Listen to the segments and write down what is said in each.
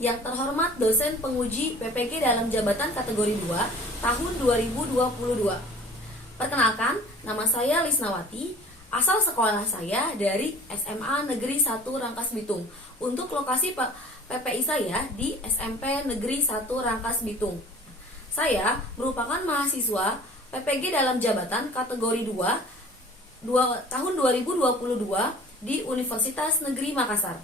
Yang terhormat dosen penguji PPG dalam jabatan kategori 2 tahun 2022. Perkenalkan, nama saya Lisnawati, asal sekolah saya dari SMA Negeri 1 Rangkas Bitung. Untuk lokasi PPI saya di SMP Negeri 1 Rangkas Bitung. Saya merupakan mahasiswa PPG dalam jabatan kategori 2 tahun 2022 di Universitas Negeri Makassar.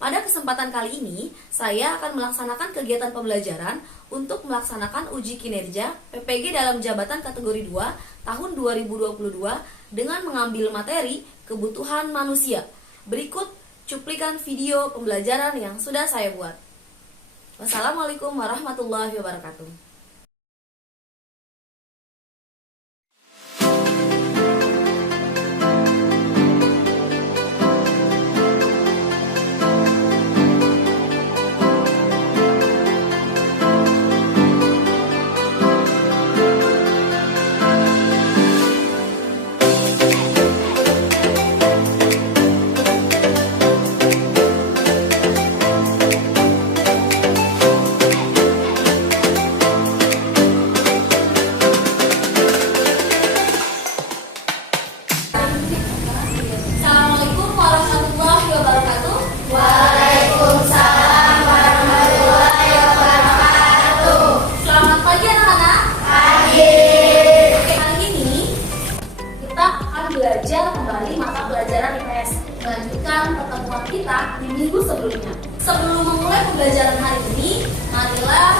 Pada kesempatan kali ini, saya akan melaksanakan kegiatan pembelajaran untuk melaksanakan uji kinerja PPG dalam jabatan kategori 2 tahun 2022 dengan mengambil materi kebutuhan manusia. Berikut cuplikan video pembelajaran yang sudah saya buat. Wassalamualaikum warahmatullahi wabarakatuh. Assalamualaikum warahmatullahi wabarakatuh. Waalaikumsalam warahmatullahi wabarakatuh. Selamat pagi anak-anak. Pagi. Oke, kali ini kita akan belajar kembali mata pelajaran IPS. Melanjutkan pertemuan kita di minggu sebelumnya. Sebelum memulai pembelajaran hari ini, marilah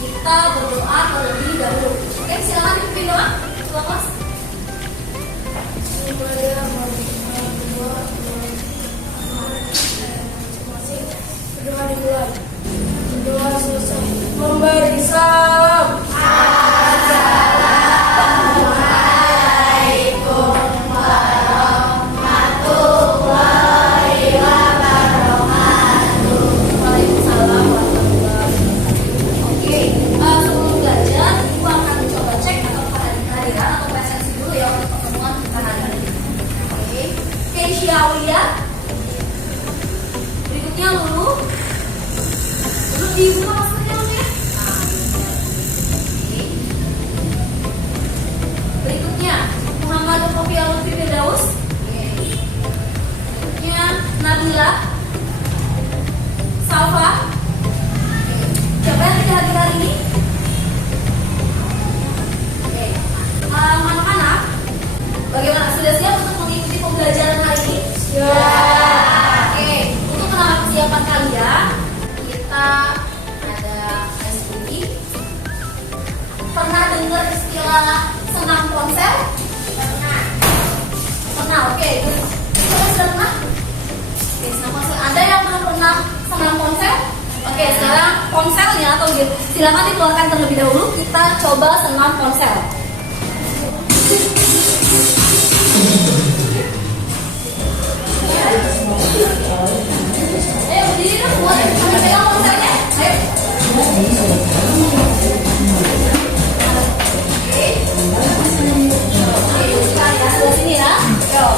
kita berdoa terlebih dahulu. Oke, silakan dipimpin doa. Ketua kelas. Doa selesai. Memberi salam. Assalamualaikum warahmatullahi wabarakatuh. Waalaikumsalam warahmatullahi wabarakatuh. Oke, sebelum belajar, Ibu akan mencoba cek atau kehadiran atau presensi dulu ya untuk pertemuan kita hari ini. Oke, Keisha Aulia. Berikutnya Lulu. Lulu dibuka maskernya Lulu ya. Nah, oke. Berikutnya Muhammad Kofi Alutfi Firdaus. Berikutnya Nabila. Salva. Siapa yang tidak hadir hari ini? Oke. Anak-anak, bagaimana? Sudah siap untuk mengikuti pembelajaran hari ini? Oke. Untuk menambah kesiapan kalian, kita ada tes uji. Pernah dengar istilah senam ponsel? Pernah. Pernah, oke. Kita sudah pernah? Oke, senam ponsel. Ada yang belum pernah senam ponsel? Oke, sekarang ponselnya atau silakan dikeluarkan terlebih dahulu. Kita coba senam ponsel. Ayo berdiri dong semua. Sampai pegang ponselnya. Ayo. Oke, kita lihat sebelah sini ya. Yuk.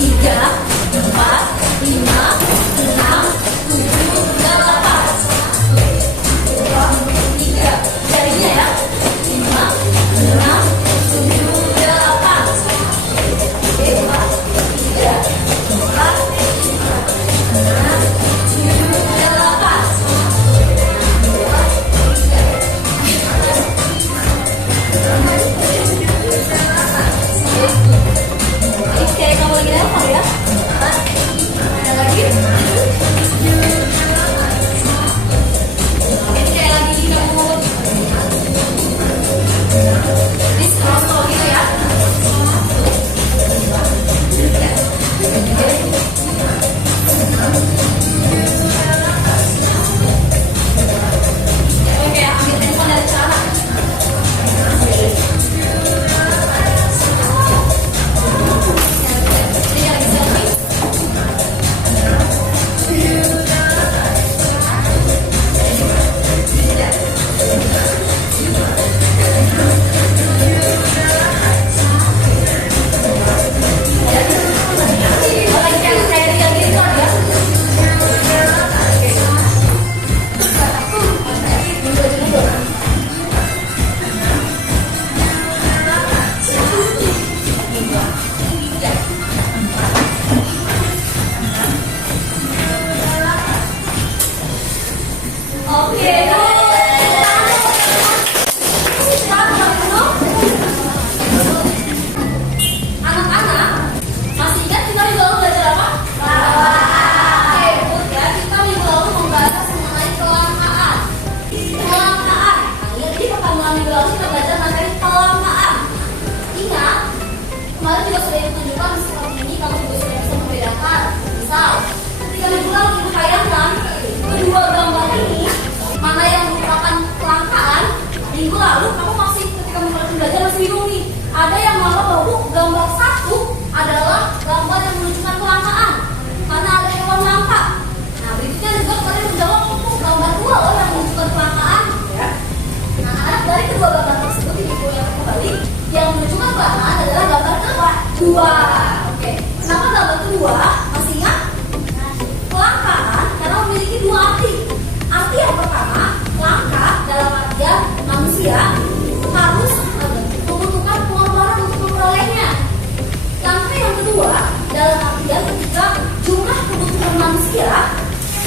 Tiga, empat, lima, enam, tujuh, delapan. Tiga, jarinya ya. Lima, enam, tujuh, delapan. dua. Oke. Kenapa dalam bentuk dua? Masih ingat? Langka kan? Karena memiliki dua arti. Arti yang pertama, langka dalam artian manusia harus membutuhkan pengorbanan untuk memperolehnya. Langka yang kedua, dalam artian ketika jumlah kebutuhan manusia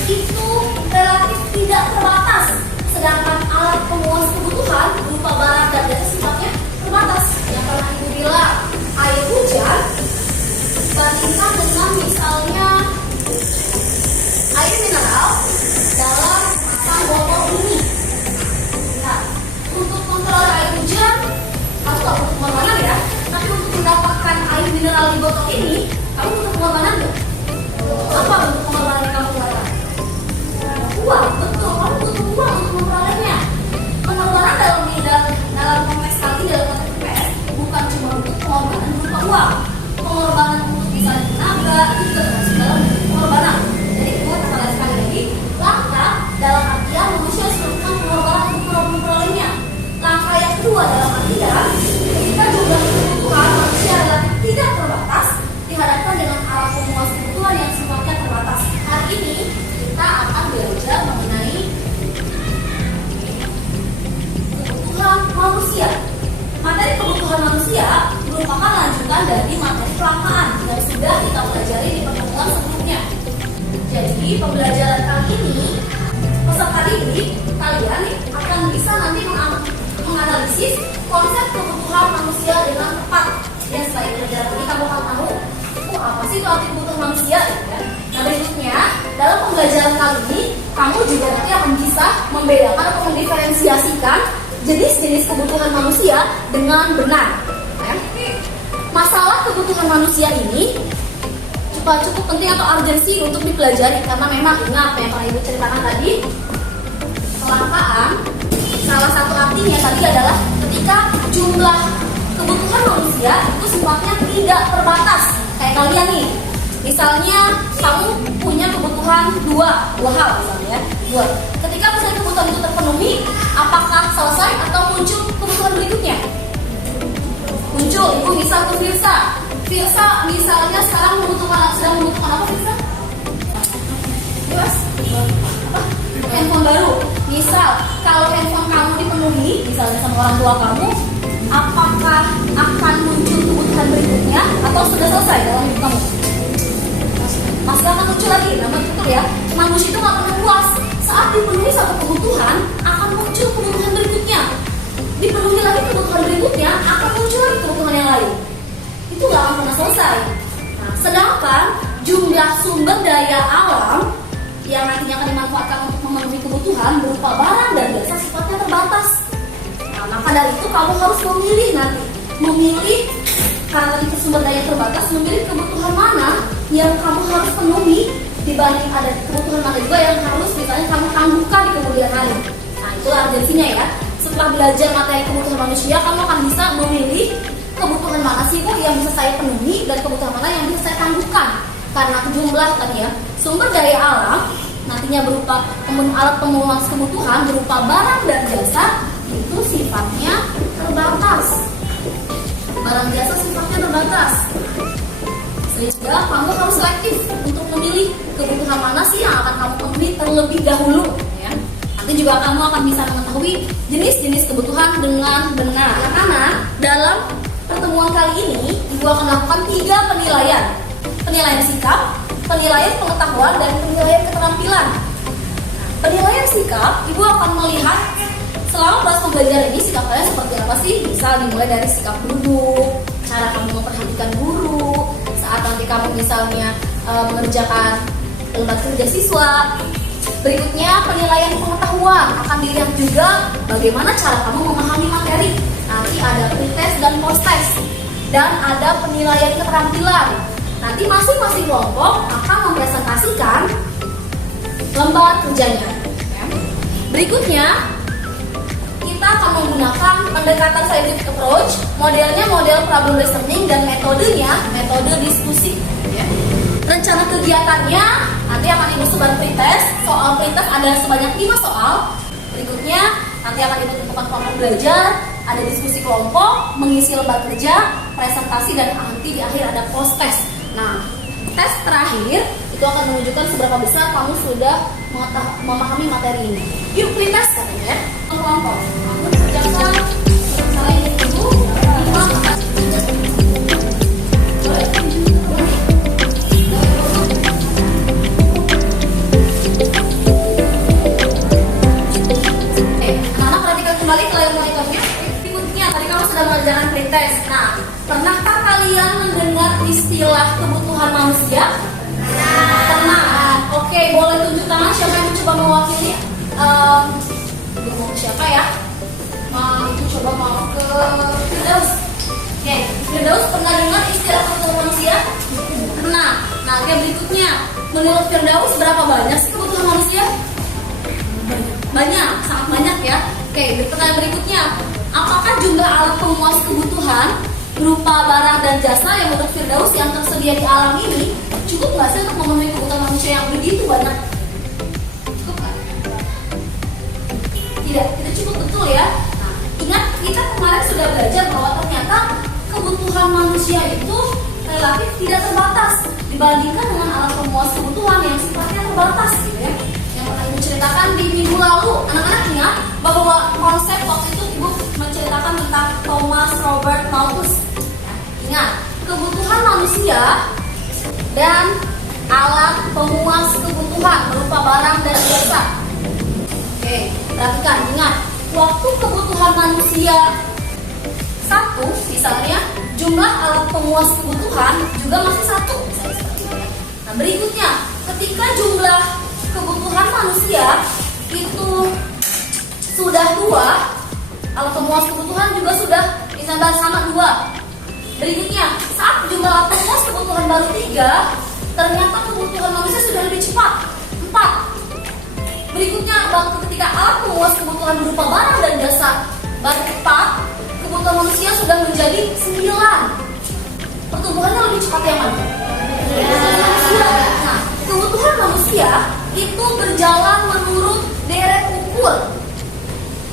itu relatif tidak terbatas, sedangkan alat pemuas kebutuhan berupa barang dan jasa sifatnya terbatas. Yang pernah ibu bilang, air hujan bandingkan dengan misalnya air mineral dalam kemasan botol ini. Nah, untuk memperoleh air hujan harus tak butuh pengorbanan ya, tapi untuk mendapatkan air mineral di botol ini kamu butuh pengorbanan nggak? Apa bentuk pengorbanan yang kamu lakukan? Uang, betul, kamu butuh uang untuk memperolehnya. Pengorbanan dalam konteks kali dalam konteks PPS bukan cuma untuk pengorbanan berupa uang, pengorbanan untuk misalnya tenaga itu juga termasuk dalam pengorbanan. Jadi kita kembali sekali lagi, langkah dalam artian manusia harus melakukan pengorbanan untuk memperolehnya. Langkah yang kedua dalam artian ketika jumlah kebutuhan manusia relatif tidak terbatas dihadapkan dengan alat pemuas kebutuhan yang sifatnya terbatas. Hari ini kita akan belajar mengenai kebutuhan manusia. Materi kebutuhan manusia merupakan lanjutan dari materi kelangkaan yang sudah kita pelajari di pertemuan sebelumnya. Jadi pembelajaran kali ini, peserta didik kalian akan bisa nanti menganalisis konsep kebutuhan manusia dengan tepat. Dan setelah pelajaran ini kamu akan tahu, apa sih itu arti kebutuhan manusia? Ya? Nah berikutnya, dalam pembelajaran kali ini, kamu juga nanti akan bisa membedakan atau mendiferensiasikan jenis-jenis kebutuhan manusia dengan benar. Ya? Masalah kebutuhan manusia ini cukup penting atau urgensi untuk dipelajari karena memang ingat yang pernah ibu ceritakan tadi, kelangkaan salah satu artinya tadi adalah ketika jumlah kebutuhan manusia itu sifatnya tidak terbatas. Kayak kalian nih, misalnya kamu punya kebutuhan dua hal misalnya ya, dua. Ketika misalnya kebutuhan itu terpenuhi, apakah selesai atau muncul kebutuhan berikutnya? Muncul, ibu misal ke Firsa misalnya sekarang sedang membutuhkan apa Firsa? Jelas? Apa? Handphone baru. Misal, kalau handphone kamu dipenuhi, misalnya sama orang tua kamu, apakah akan muncul kebutuhan berikutnya atau sudah selesai dalam hidup kamu? Masih akan muncul lagi, namanya betul ya. Manusia itu nggak pernah puas. Saat dipenuhi satu kebutuhan, akan muncul kebutuhan berikutnya. Dipenuhi lagi kebutuhan berikutnya, akan muncul lagi kebutuhan yang lain. Itu nggak akan pernah selesai. Nah, sedangkan jumlah sumber daya alam yang nantinya akan dimanfaatkan untuk memenuhi kebutuhan berupa barang dan jasa sifatnya terbatas. Nah, maka dari itu kamu harus memilih karena tadi sumber daya terbatas, memilih kebutuhan mana yang kamu harus penuhi dibanding ada kebutuhan mana juga yang harus misalnya kamu tangguhkan di kemudian hari. Nah, itulah urgensinya ya. Setelah belajar materi kebutuhan manusia, kamu akan bisa memilih kebutuhan mana sih Bu yang bisa saya penuhi dan kebutuhan mana yang bisa saya tangguhkan. Karena jumlah tadi ya, sumber daya alam nantinya berupa alat pemuas kebutuhan berupa barang dan jasa itu sifatnya terbatas. Barang jasa sifatnya terbatas. Sehingga kamu harus selektif untuk memilih kebutuhan mana sih yang akan kamu penuhi terlebih dahulu ya. Nanti juga kamu akan bisa mengetahui jenis-jenis kebutuhan dengan benar. Karena dalam pertemuan kali ini Ibu akan melakukan 3 penilaian. Penilaian sikap, penilaian pengetahuan, dan penilaian keterampilan. Penilaian sikap, Ibu akan melihat selama proses pembelajaran ini sikap kalian seperti apa sih? Misal dimulai dari sikap duduk, cara kamu memperhatikan guru, saat nanti kamu misalnya mengerjakan lembar kerja siswa. Berikutnya penilaian pengetahuan, akan dilihat juga bagaimana cara kamu memahami materi. Nanti ada pretest dan post-test, dan ada penilaian keterampilan. Nanti masing-masing kelompok akan mempresentasikan lembar kerjanya. Berikutnya kita akan menggunakan pendekatan scientific approach, modelnya model problem listening, dan metodenya metode diskusi. Rencana kegiatannya nanti akan Ibu sebar pretest. Soal pretest ada sebanyak 5 soal. Berikutnya nanti akan Ibu tentukan kelompok belajar, ada diskusi kelompok, mengisi lembar kerja, presentasi, dan nanti di akhir ada post test. Nah, tes terakhir itu akan menunjukkan seberapa besar kamu sudah memahami materi ini. Yuk pretest katanya ya, kelompok. Kamu kerjakan cara ini dulu. Anak-anak perhatikan kembali ke layar monitornya. Berikutnya tadi kamu sudah mengerjakan pretest. Nah, pernahkah kalian mendengar istilah kebutuhan manusia? Pernah. Oke, boleh tunjuk tangan siapa yang mencoba mewakili? Mau ke siapa ya? Itu coba mau ke Firdaus. Oke, Firdaus pernah dengar istilah kebutuhan manusia? Pernah. Nah, oke, berikutnya, menurut Firdaus berapa banyak sih kebutuhan manusia? Banyak, sangat banyak ya. Oke, pertanyaan berikutnya, apakah jumlah alat pemuas kebutuhan berupa barang dan jasa yang menurut Firdaus yang tersedia di alam ini cukup nggak sih untuk memenuhi kebutuhan manusia yang begitu banyak? Cukup nggak? Tidak cukup, betul ya. Nah, ingat kita kemarin sudah belajar bahwa ternyata kebutuhan manusia itu relatif tidak terbatas dibandingkan dengan alat pemuas kebutuhan yang sifatnya terbatas gitu ya. Yang pernah Ibu ceritakan di minggu lalu, anak-anak ingat bahwa konsep waktu itu Ibu menceritakan tentang Thomas Robert Malthus. Ingat, kebutuhan manusia dan alat pemuas kebutuhan berupa barang dan jasa. Oke, perhatikan, ingat, waktu kebutuhan manusia satu, misalnya jumlah alat pemuas kebutuhan juga masih satu. Nah, berikutnya, ketika jumlah kebutuhan manusia itu sudah 2, alat pemuas kebutuhan juga sudah ditambah sama 2. Berikutnya, saat jumlah alat pemuas kebutuhan baru 3, ternyata kebutuhan manusia sudah lebih cepat 4. Berikutnya, ketika alat pemuas kebutuhan berupa barang dan jasa baru 4, kebutuhan manusia sudah menjadi 9. Pertumbuhannya lebih cepat yang mana? Nah, kebutuhan manusia itu berjalan menurut deret ukur,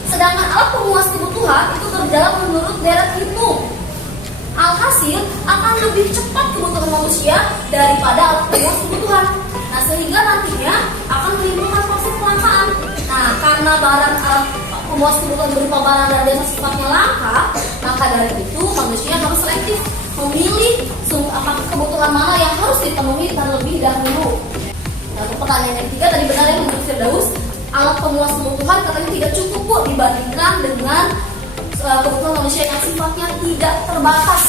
sedangkan alat pemuas kebutuhan itu berjalan menurut deret hitung. Alhasil akan lebih cepat kebutuhan manusia daripada alat pemuas kebutuhan. Nah, sehingga nantinya akan menimbulkan proses kelangkaan. Nah, karena barang alat pemuas kebutuhan berupa barang dan jasa sifatnya langka, maka dari itu manusia harus selektif memilih apakah kebutuhan mana yang harus dipenuhi terlebih dahulu. Nah, pertanyaan yang ketiga tadi benar ya menurut Firdaus, alat pemuas kebutuhan katanya tidak cukup Bu dibandingkan dengan kebutuhan manusia yang sifatnya tidak terbatas.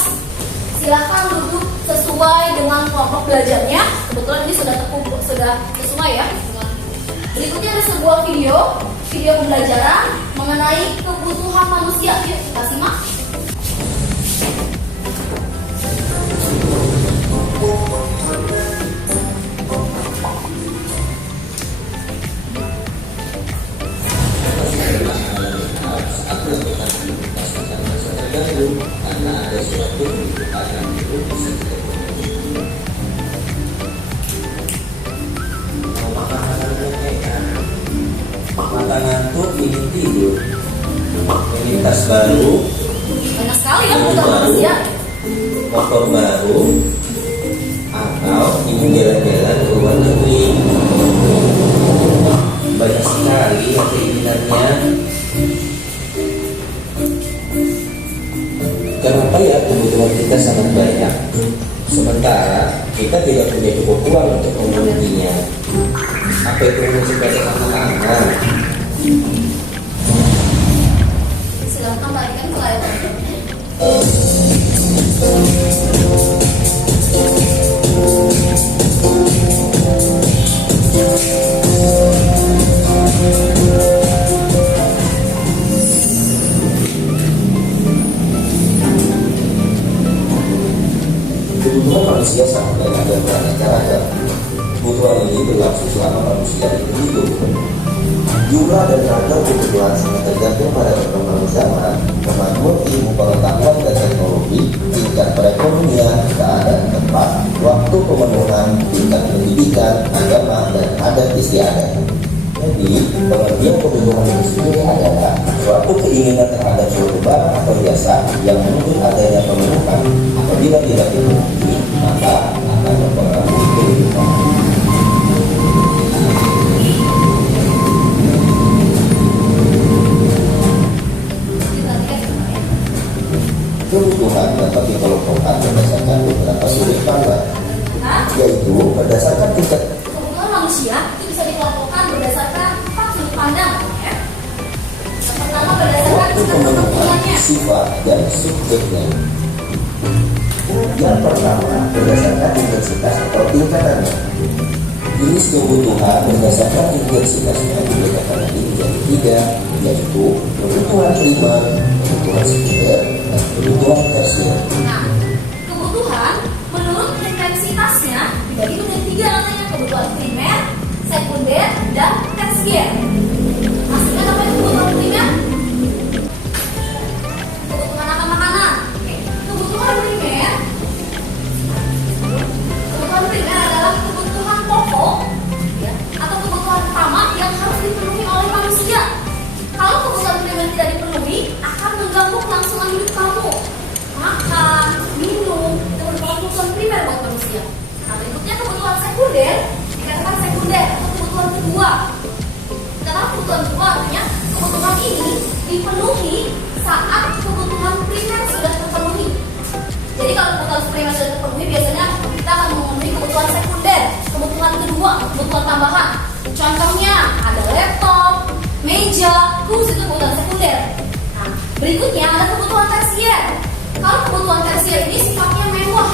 Silahkan duduk sesuai dengan kelompok belajarnya. Kebetulan ini sudah sesuai ya. Berikutnya ada sebuah video pembelajaran mengenai kebutuhan manusia. Yuk kita simak. Karena ada suatu kebutuhan yang itu bisa makanan tuh ingin tidur, ini tas baru, Banyak sekali ya kebutuhan manusia. motor baru, atau ingin jalan-jalan ke luar negeri. Banyak sekali keinginannya. Kenapa ya kebutuhan kita sangat banyak, sementara kita tidak punya cukup uang untuk memenuhinya? Apa itu sepeda tangan? Silahkan balikan ke layar. Kebutuhan manusia sangat banyak dan beraneka ragam. Kebutuhan ini berlangsung selama manusia itu hidup. Jumlah dan ragam kebutuhan sangat tergantung pada perkembangan zaman, kemajuan ilmu pengetahuan dan teknologi, tingkat perekonomian, keadaan tempat, waktu pemenuhan, tingkat pendidikan, agama, dan adat istiadat. Jadi Jadi, pengertian kebutuhan itu sendiri adalah suatu keinginan terhadap suatu barang atau jasa yang menuntut adanya pemenuhan. Apabila tidak dipenuhi, maka akan mempengaruhi kehidupan. Kebutuhan dapat dikelompokkan berdasarkan beberapa sudut pandang, yaitu berdasarkan tingkat Kebutuhan manusia itu bisa dikelompokkan berdasarkan 4 sudut pandang, ya. Yang pertama berdasarkan waktu tingkat pemenuhan, kebutuhannya. sifat, dan subjeknya. Yang pertama berdasarkan intensitas atau tingkatannya. Jenis kebutuhan berdasarkan intensitasnya diberikan lagi menjadi 3, yaitu kebutuhan primer, kebutuhan sekunder, dan kebutuhan tersier. Nah, kebutuhan menurut intensitasnya dibagi menjadi 3 katanya, kebutuhan primer, sekunder, dan tersier. Masih ingat apa itu kebutuhan primer? Kebutuhan akan makanan. Oke. Kebutuhan primer adalah kebutuhan pokok, ya, atau kebutuhan utama yang harus dipenuhi oleh manusia. Kalau kebutuhan primer tidak dipenuhi, akan mengganggu kelangsungan hidup kamu. Makan, minum, itu merupakan kebutuhan primer buat manusia. Nah, berikutnya kebutuhan sekunder, dikatakan sekunder atau kebutuhan kedua. Karena kebutuhan kedua artinya kebutuhan ini dipenuhi saat kebutuhan primer sudah terpenuhi. Jadi kalau kebutuhan primer sudah terpenuhi, biasanya kita akan memenuhi kebutuhan sekunder, kebutuhan kedua, kebutuhan tambahan. Contohnya ada laptop, meja, kursi, itu kebutuhan sekunder. Nah, berikutnya ada kebutuhan tersier. Kalau kebutuhan tersier ini sifatnya mewah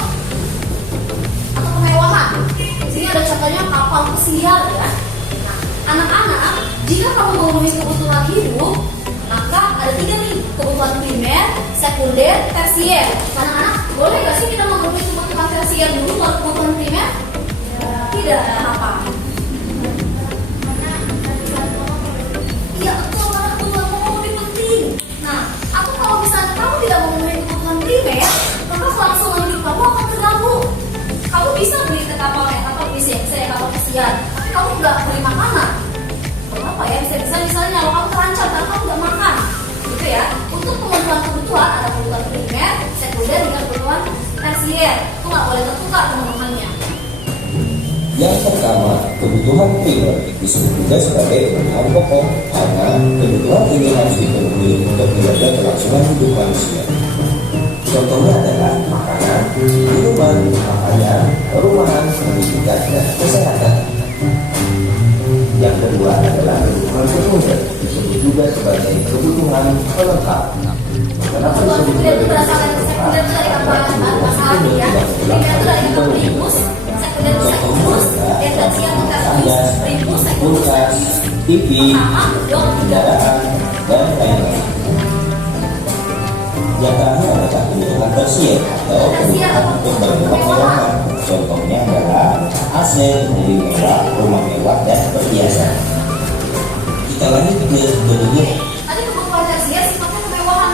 atau kemewahan. Di sini ada contohnya kapal pesiar, ya. Nah, anak-anak, jika kamu memenuhi kebutuhan hidup, maka ada 3 nih, kebutuhan primer, sekunder, tersier. Anak-anak, boleh gak sih kita memenuhi kebutuhan tersier dulu baru kebutuhan primer? Tidak, kenapa? Iya, betul, karena kebutuhan pokok lebih penting. Nah, aku kalau misalnya kamu tidak memenuhi kebutuhan primer, maka kelangsungan hidup kamu akan terganggu. Kamu bisa beli ke kapal pesiar, tapi kamu nggak beli makanan. Kenapa ya? Bisa misalnya kalau kamu terancam karena kamu nggak makan, gitu ya. Untuk kebutuhan ada kebutuhan primer, sekunder, dan kebutuhan tersier. Itu nggak boleh tertukar pemenuhannya. Yang pertama, kebutuhan primer disebut juga sebagai kebutuhan pokok karena kebutuhan ini harus dipenuhi untuk menjaga kelangsungan hidup manusia. Contohnya adalah makanan, minuman, pakaian, perumahan, pendidikan, dan kesehatan. Yang kedua adalah kebutuhan sekunder, disebut juga sebagai kebutuhan pelengkap. Kenapa Kebutuhan disebut sekunder itu sebagai berasal dari sekunder itu dari bahasa Arab, ya. Primer itu dari kata primus, sekunder itu sekunus, dan tersier itu tersius, primus, sekunus, kulkas, tersius. TV, Pertama, kedua, ketiga. kendaraan, dan lain-lain. Yang terakhir adalah kebutuhan tersier atau kebutuhan untuk berkemewahan. Contohnya adalah AC, mobil mewah, rumah mewah, dan perhiasan. Kita lanjut ke kedua. Tadi kebutuhan tersier sifatnya kemewahan.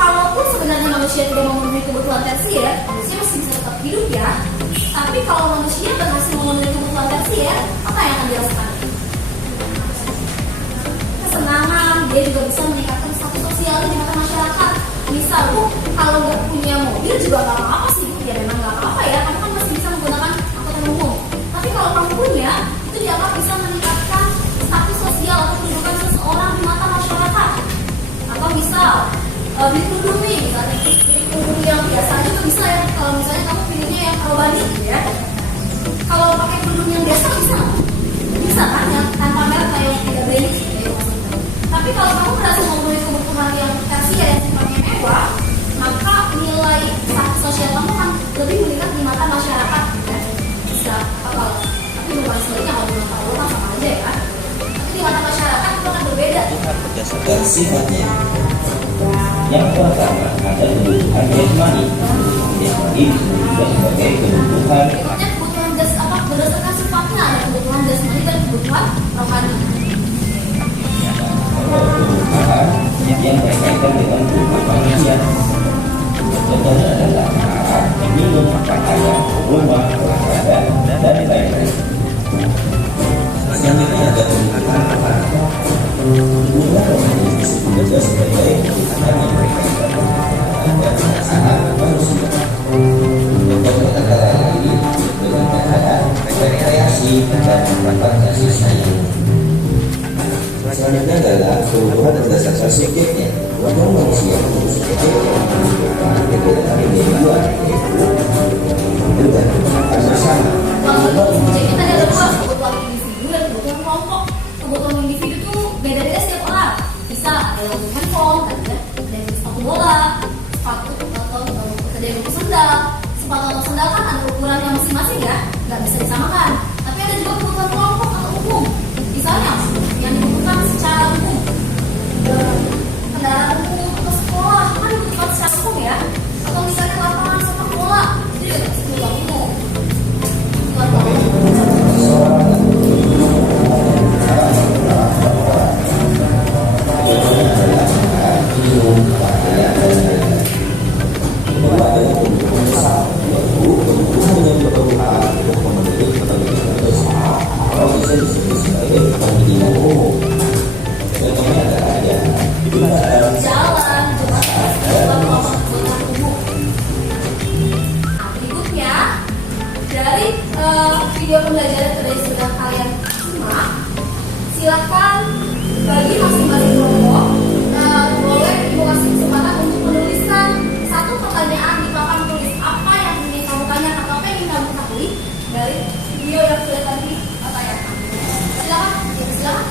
Kalaupun sebenarnya manusia tidak memenuhi kebutuhan tersier, manusia masih bisa tetap hidup, ya. Tapi kalau manusia berhasil memenuhi kebutuhan tersier, apa yang akan dirasakan? Kesenangan, dia juga bisa meningkatkan status sosialnya di mata masyarakat. Misal, kalau nggak punya mobil juga nggak apa-apa sih, ya memang nggak apa-apa ya, kamu kan masih bisa menggunakan angkutan umum. Tapi kalau kamu punya, itu dianggap bisa meningkatkan status sosial atau kedudukan seseorang di mata masyarakat. Atau misal, beli kerudung nih, misalnya beli kerudung yang biasa juga bisa ya, kalau misalnya kamu pilihnya yang aerobadi gitu ya. Kalau pakai kerudung yang biasa bisa nggak? Bisa kan, yang tanpa merek kayak yang tidak branded gitu ya maksudnya. Tapi kalau kamu berhasil memenuhi kebutuhan yang tersier yang sifatnya mewah, maka nilai status sosial kamu akan lebih meningkat di mata masyarakat, ya. Bisa apa? Tapi bukan sebaliknya, kalau di mata orang sama aja ya. Tapi di mata masyarakat itu akan berbeda. Berdasarkan sifatnya. Yang pertama ada kebutuhan jasmani. Jasmani disebut juga sebagai kebutuhan Berikutnya kebutuhan berdasarkan sifatnya, ada kebutuhan jasmani dan kebutuhan rohani. kebutuhan yang berkaitan dengan kebutuhan manusia. Contohnya adalah makan, minum, pakaian, rumah, olahraga, dan lain-lain. Selanjutnya ada kebutuhan kebutuhan dan berdasarkan subjeknya. Kebutuhan manusia menurut subjeknya. Ada dua, itu kan bersama. Subjeknya tadi ada dua, kebutuhan individu dan kebutuhan kelompok. Kebutuhan individu tuh beda-beda setiap orang. Bisa ada yang untuk handphone, ada yang untuk sepatu bola, sepatu atau ada yang untuk sendal. Sepatu atau sendal kan ada ukurannya masing-masing ya, nggak bisa disamakan. Tapi ada juga kebutuhan kelompok atau umum. Misalnya yang dibutuhkan secara umum, kendaraan umum atau sekolah kan dibutuhkan secara umum ya. Atau misalnya lapangan sepak bola, itu juga kebutuhan umum. Jalan, berikutnya dari video pembelajaran yang sudah kalian simak, silakan bagi masing-masing kelompok boleh ibu kasih kesempatan untuk menuliskan satu pertanyaan di papan tulis apa yang ingin kamu tanyakan atau apa yang ingin kamu ketahui dari video yang sudah tadi tanyakan. Silakan,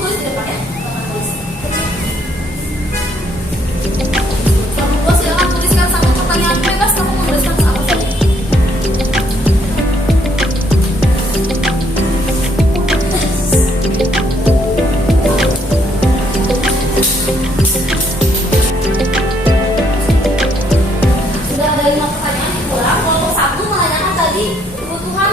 tulis di depan ya, papan tulis. Kamu silakan tuliskan satu pertanyaan bebas, kamu menuliskan apa saja. Sudah ada 5 pertanyaan yang kurang. Kelompok 1 menanyakan tadi kebutuhan,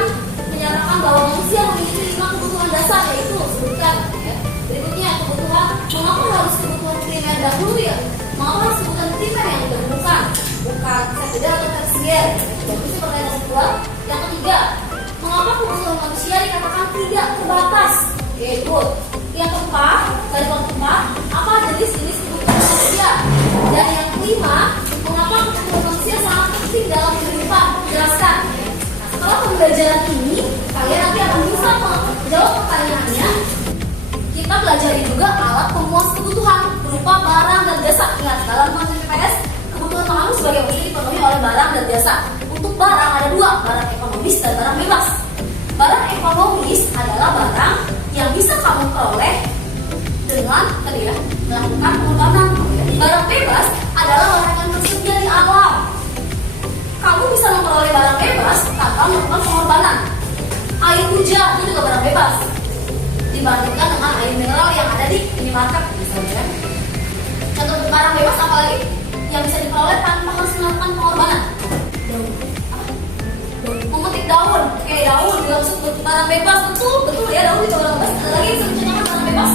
menyatakan bahwa manusia memiliki 5 kebutuhan dasar, yaitu sebutkan ya. Berikutnya kebutuhan, mengapa harus kebutuhan primer dahulu ya? Mengapa harus kebutuhan primer yang didahulukan, bukan sekunder atau tersier? Jadi itu pertanyaan kedua. Yang ketiga, mengapa kebutuhan manusia dikatakan tidak terbatas? Yaitu yang keempat, dari keempat, apa jenis-jenis kebutuhan manusia? Dan yang kelima, mengapa kebutuhan manusia sangat penting dalam kehidupan? Jelaskan. Nah, setelah pembelajaran ini, kalian nanti akan bisa menjawab pertanyaannya. Kita pelajari juga alat pemuas kebutuhan berupa barang dan jasa. Ingat, dalam konsep PPS, kebutuhan manusia sebagai manusia dipenuhi oleh barang dan jasa. Untuk barang ada dua, barang ekonomis dan barang bebas. Barang ekonomis adalah barang yang bisa kamu peroleh dengan tadi ya, melakukan pengorbanan. Barang bebas adalah barang yang tersedia di alam. Kamu bisa memperoleh barang bebas tanpa melakukan pengorbanan. Air hujan itu juga barang bebas dibandingkan dengan air mineral yang ada di minimarket misalnya. Contoh barang bebas apalagi yang bisa diperoleh tanpa harus melakukan pengorbanan? Daun. Memetik daun, kayak daun juga masuk barang bebas, betul ya, daun itu barang bebas. Ada lagi contohnya barang bebas.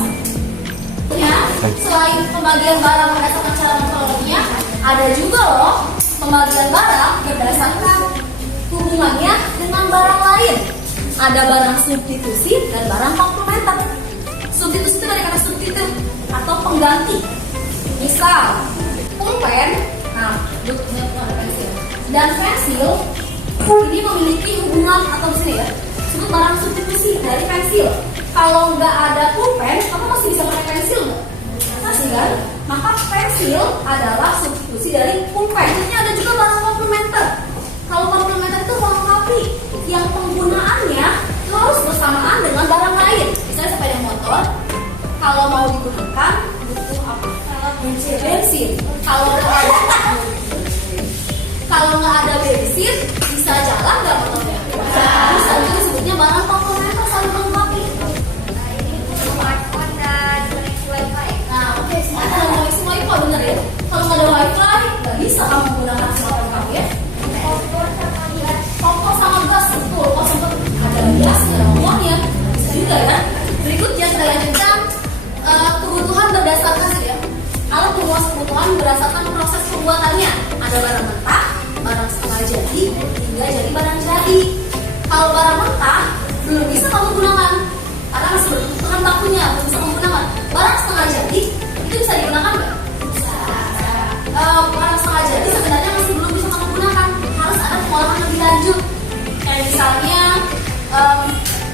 Ya, selain pembagian barang berdasarkan cara memperolehnya, ada juga loh pembagian barang berdasarkan hubungannya dengan barang lain. Ada barang substitusi dan barang komplementer. Substitusi itu dari kata substitut atau pengganti. Misal, pulpen, nah, bentuknya ada pensil, dan pensil ini memiliki hubungan atau di sini ya, disebut barang substitusi dari pensil. Kalau nggak ada pulpen, kamu masih bisa pakai pensil nggak? Masih kan? Maka pensil adalah substitusi dari pulpen. Ini ada juga barang komplementer. Kalau komplementer itu melengkapi yang penggunaannya itu harus bersamaan dengan barang lain. Misalnya sepeda motor, kalau mau digunakan butuh apa? Bensin. Kalau nggak ada bensin, bisa jalan nggak motornya? Bisa. Itu disebutnya barang komplementer saling melengkapi. Smartphone dan koneksi wifi. Nah, oke, smartphone dan koneksi wifi bener ya. Kalau nggak ada wifi, nggak bisa kamu menggunakan smartphone kamu ya. Kompor sama gas, betul. Kalau sempat ada gas, nggak ada kompornya, bisa juga ya. Berikutnya kita lanjutkan kebutuhan berdasarkan ya. Alat pemuas kebutuhan berdasarkan proses pembuatannya. Ada barang mentah, barang setengah jadi, hingga jadi barang jadi. Kalau barang mentah belum bisa kamu gunakan karena masih berbahan bakunya, belum bisa kamu gunakan. Barang setengah jadi itu bisa digunakan nggak? Bisa. Barang setengah jadi sebenarnya masih belum bisa kamu gunakan, harus ada pengolahan lebih lanjut. Kayak misalnya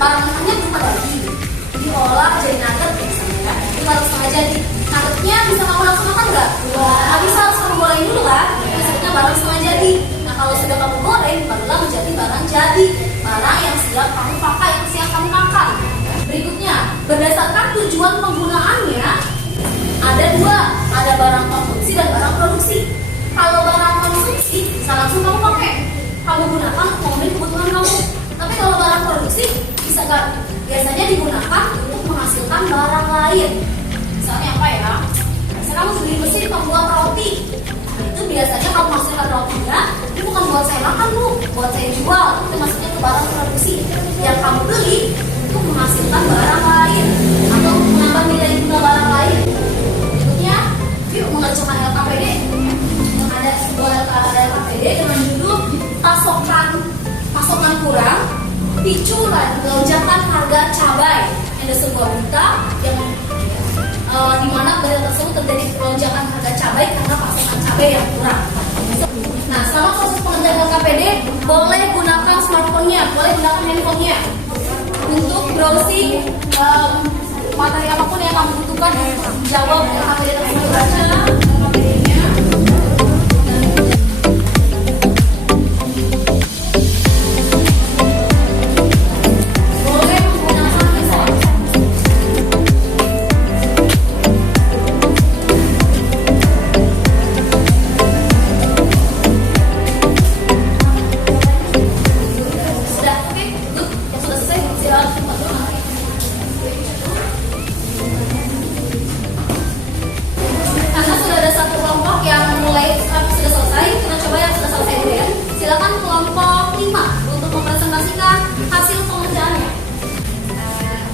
barang mentahnya berupa daging, diolah jadi nugget misalnya ya, itu baru setengah jadi. Berikutnya bisa kamu langsung makan nggak? Nah, bisa harus kamu goreng dulu kan? Maksudnya barang setengah jadi. Nah, kalau sudah kamu goreng, barulah menjadi barang jadi. Barang yang siap kamu pakai, yang siap kamu makan. Berikutnya, berdasarkan tujuan penggunaannya, ada dua, ada barang konsumsi dan barang produksi. Kalau barang konsumsi bisa langsung kamu pakai, kamu gunakan untuk memenuhi kebutuhan kamu. Tapi kalau barang produksi bisa nggak? Biasanya digunakan untuk menghasilkan barang lain. Misalnya apa ya? Misalnya kamu beli mesin pembuat roti. Nah, itu biasanya kamu hasilkan rotinya, itu bukan buat saya makan bu, buat saya jual. Itu maksudnya ke barang produksi. Yang kamu beli untuk menghasilkan barang lain atau menambah nilai guna barang lain. Berikutnya, yuk mengerjakan LKPD. Ada sebuah LKPD dengan judul pasokan kurang, picu lonjakan harga cabai. Ada sebuah berita yang di mana berita tersebut terjadi lonjakan harga cabai karena pasokan cabai yang kurang. Nah, selama proses pengerjaan LKPD boleh gunakan smartphone-nya, boleh gunakan handphone-nya untuk browsing materi apapun yang kamu butuhkan. Jawab LKPD tersebut, baca LKPD-nya.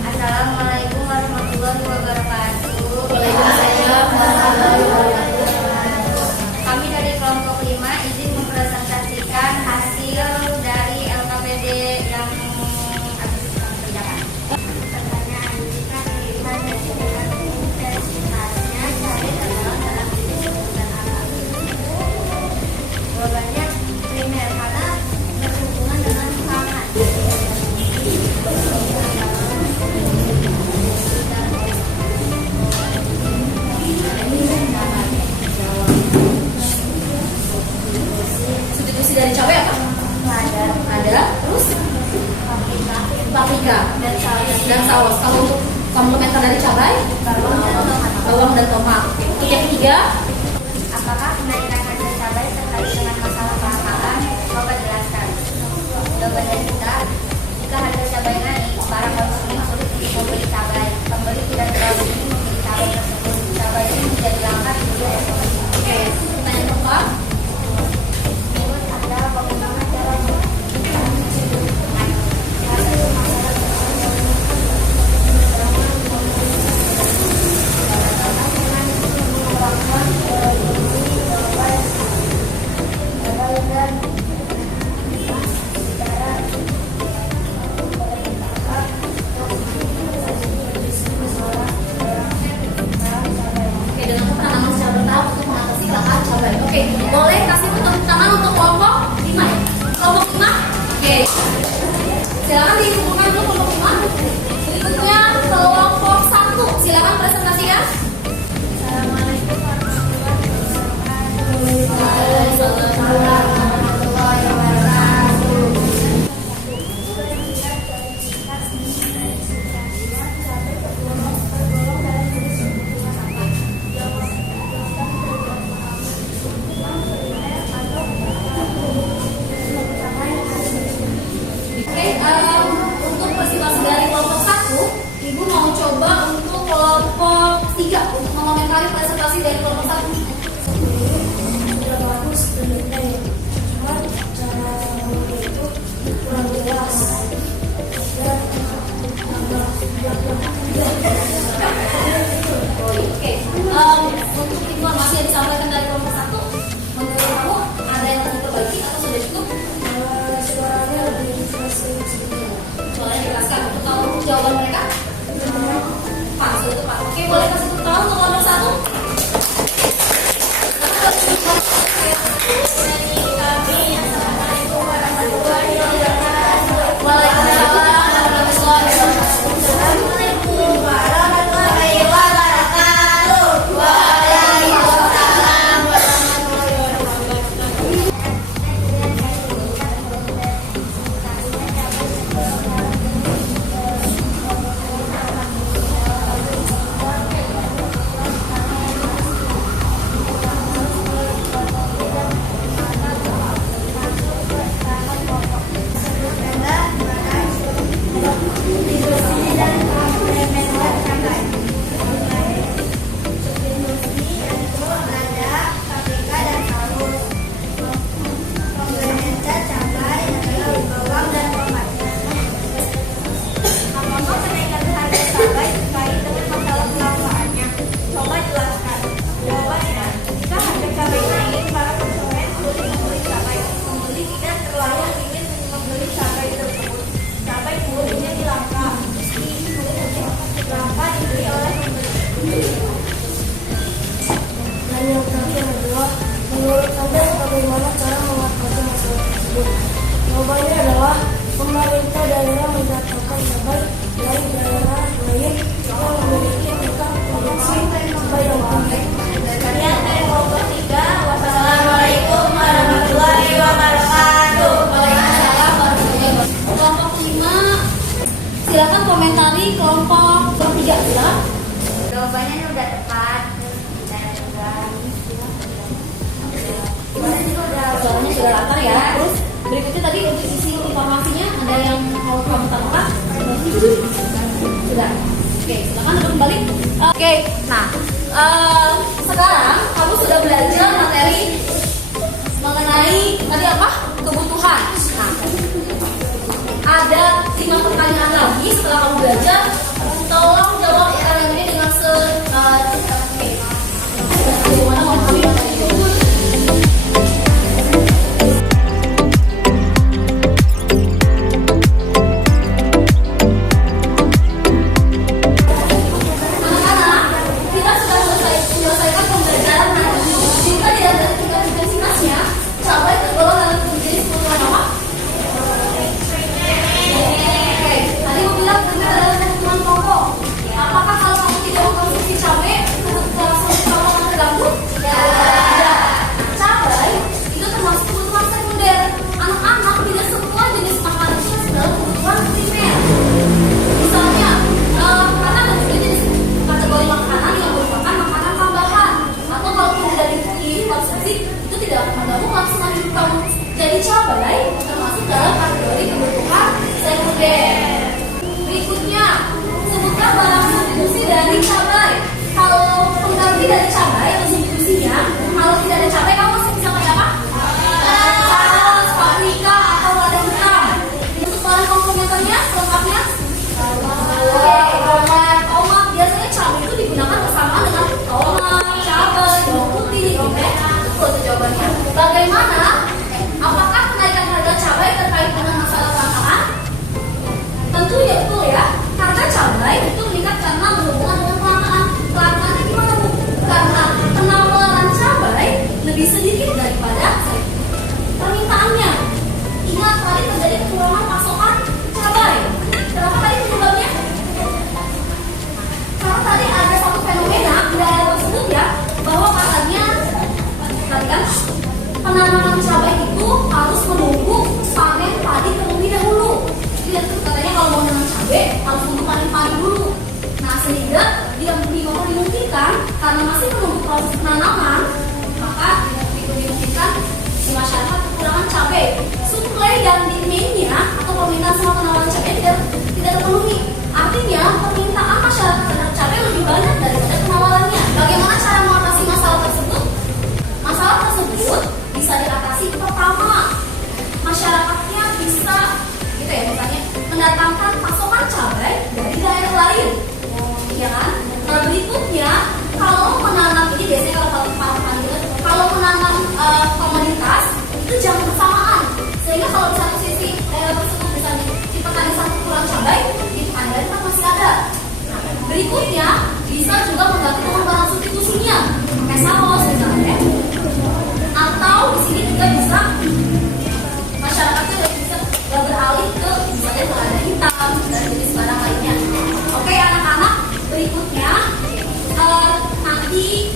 Assalamualaikum warahmatullahi wabarakatuh. Kami dari kelompok 5 izin mempresentasikan hasil dari LKPD yang kita kerjakan. Pertanyaan jika dilihat dari intensitasnya cari terdapat dalam diri dan alam. Jawabannya primer karena berhubungan dengan pangan. Substitusi dari cabai apa? Ada. Terus paprika dan saus. Kalau untuk komplementer dari cabai, bawang dan tomat. Untuk yang ketiga, Apakah kenaikan harga cabai terkait dengan masalah keamanan? Coba jelaskan. Jawabannya jika harga cabai naik, para konsumen sulit untuk membeli cabai. Pembeli tidak terlalu ingin membeli cabai tersebut. Cabai ini menjadi langka di dunia ekonomi. oke. Pertanyaan keempat, Menurut Anda, bagaimana cara menghentikan hasil masalah oke, dengan penanaman secara bertahap untuk mengatasi kelangkaan cabai. Oke, boleh kasih tepuk tangan untuk kelompok 5 ya? Kelompok 5, oke. Silakan dikumpulkan dulu kelompok 5. Berikutnya kelompok 1, silakan presentasikan. Assalamualaikum warahmatullahi wabarakatuh. Warahmatullahi wabarakatuh. Oke, untuk presentasi dari kelompok 1, Ibu mau coba untuk kelompok 3 untuk mengomentari presentasi dari kelompok 1. Sudah bagus dan detail, cuma cara itu kurang jelas dan Oke, untuk informasi yang disampaikan dari kelompok 1, menurut kamu ada yang perlu diperbaiki atau sudah cukup? suaranya lebih fasih sedikit. Boleh dijelaskan untuk tahu jawaban mereka? Pak, sudah tepat. Oke, boleh kasih tahu untuk kelompok 1? Jawabannya adalah pemerintah daerah mendatangkan cabai dari daerah lain yang memiliki tingkat produksi cabai yang tinggi. Sekian dari kelompok 3. Wassalamualaikum warahmatullahi wabarakatuh. Waalaikumsalam warahmatullahi wabarakatuh. Kelompok 5, silakan komentari kelompok 3 ya. Jawabannya ini udah tepat. Dan Soalnya sudah latar ya. Terus berikutnya tadi untuk isi informasinya ada yang mau kamu tambahkan? Sudah. Oke, silakan duduk kembali. Oke, nah sekarang kamu sudah belajar materi mengenai tadi apa? Kebutuhan. Nah, ada 5 pertanyaan lagi setelah kamu belajar. Tolong jawab pertanyaan ini dengan bagaimana memahami materi itu. Anak-anak, kita sudah menyelesaikan pembelajaran hari ini. Jika tidak ada tingkat intensitasnya, cabai tergolong dalam jenis kebutuhan apa? Oke, tadi aku bilang cabai adalah kebutuhan pokok. Apakah kalau kamu tidak mengkonsumsi cabai, kebutuhan kamu akan terganggu? Tidak. Cabai itu termasuk kebutuhan sekunder. Anak-anak tidak semua jenis makanan itu adalah kebutuhan primer. Misalnya, karena ada juga jenis kategori makanan yang merupakan makanan tambahan, atau kalaupun tidak dikonsumsi itu tidak akan mengganggu kelangsungan hidup kamu. Jadi cabai termasuk dalam kategori kebutuhan sekunder. Berikutnya, sebutkan barang substitusi dari cabai. Kalau pengganti dari cabai atau substitusinya, kalau tidak ada cabai kamu masih bisa pakai apa? Saus, paprika, atau lada hitam. Untuk bahan komplementernya, lengkapnya? Tomat. Biasanya cabai itu digunakan bersama dengan tomat, cabai, bawang putih, oke? Betul itu jawabannya. Bagaimana? Apakah kenaikan harga cabai terkait dengan masalah kelangkaan? Tentu ya betul ya. Harga cabai itu meningkat karena berhubungan dengan kelangkaan. Kelangkaannya gimana Bu? Karena penawaran cabai lebih sedikit daripada permintaannya. Ingat tadi terjadi kekurangan pasokan cabai. Kenapa tadi penyebabnya? Karena tadi ada satu fenomena di daerah tersebut ya, bahwa katanya tadi kan penanaman cabai itu harus menunggu panen padi terlebih dahulu. Jadi itu katanya kalau mau nanam cabai harus menunggu panen padi dulu. Nah sehingga dia dimungkinkan karena masih menunggu proses penanaman, maka dimungkinkan si masyarakat kekurangan cabai. Suplai dan demand-nya atau permintaan sama penawaran cabai tidak terpenuhi. Artinya permintaan masyarakat terhadap cabai lebih banyak daripada penawarannya. Bagaimana cara mengatasi masalah tersebut? Masalah tersebut bisa diatasi pertama, masyarakatnya bisa gitu ya, misalnya mendatangkan pasokan cabai dari daerah lain, ya kan? Nah, berikutnya kalau menanam ini biasanya kalau menanam komoditas itu jangan bersamaan, sehingga kalau di satu sisi daerah tersebut misalnya di petani satu kurang cabai, di petani lain kan masih ada. Nah, berikutnya bisa juga mengganti dengan barang substitusinya, pakai saus misalnya. Atau di sini juga bisa masyarakatnya bisa beralih ke misalnya lada hitam dan jenis barang lainnya. Oke anak-anak, berikutnya nanti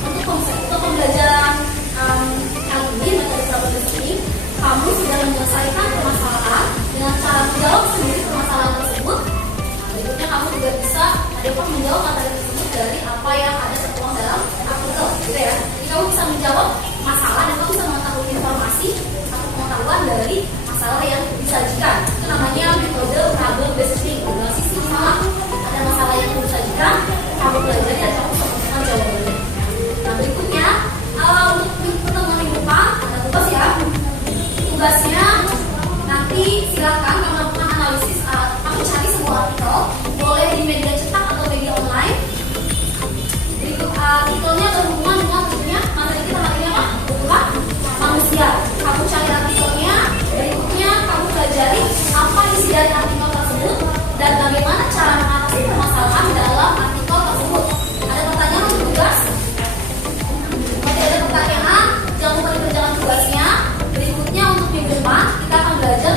untuk pembelajaran kali ini materi problem ini kamu sudah menyelesaikan permasalahan dengan cara menjawab sendiri permasalahan tersebut. Nah, berikutnya kamu juga bisa menjawab materi tersebut dari apa yang ada tertuang dalam artikel, gitu ya. Jadi kamu bisa menjawab masalah dan kamu bisa mengetahui informasi atau pengetahuan dari masalah yang disajikan. Itu namanya metode problem based thinking. Dua sisi masalah. Ada masalah yang disajikan, kamu pelajari dan kamu bisa menemukan jawabannya. Nah berikutnya untuk pertemuan minggu depan ada tugas ya. Tugasnya nanti silakan kamu lakukan analisis. Kamu cari semua artikel, boleh di media cetak atau media online. Berikut artikelnya berhubungan dengan tentunya materi kita hari ini apa? Kebutuhan manusia. Kamu cari artikelnya, berikutnya kamu pelajari apa isi dari artikel tersebut dan bagaimana cara mengatasi permasalahan dalam artikel tersebut. Ada pertanyaan untuk tugas? Masih ada pertanyaan? Jangan lupa dikerjakan tugasnya. Berikutnya untuk minggu depan kita akan belajar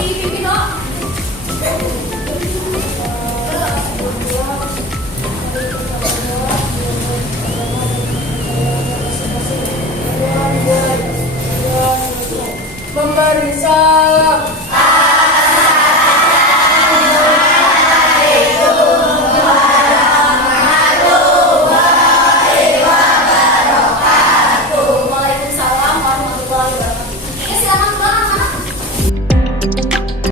pipi dong.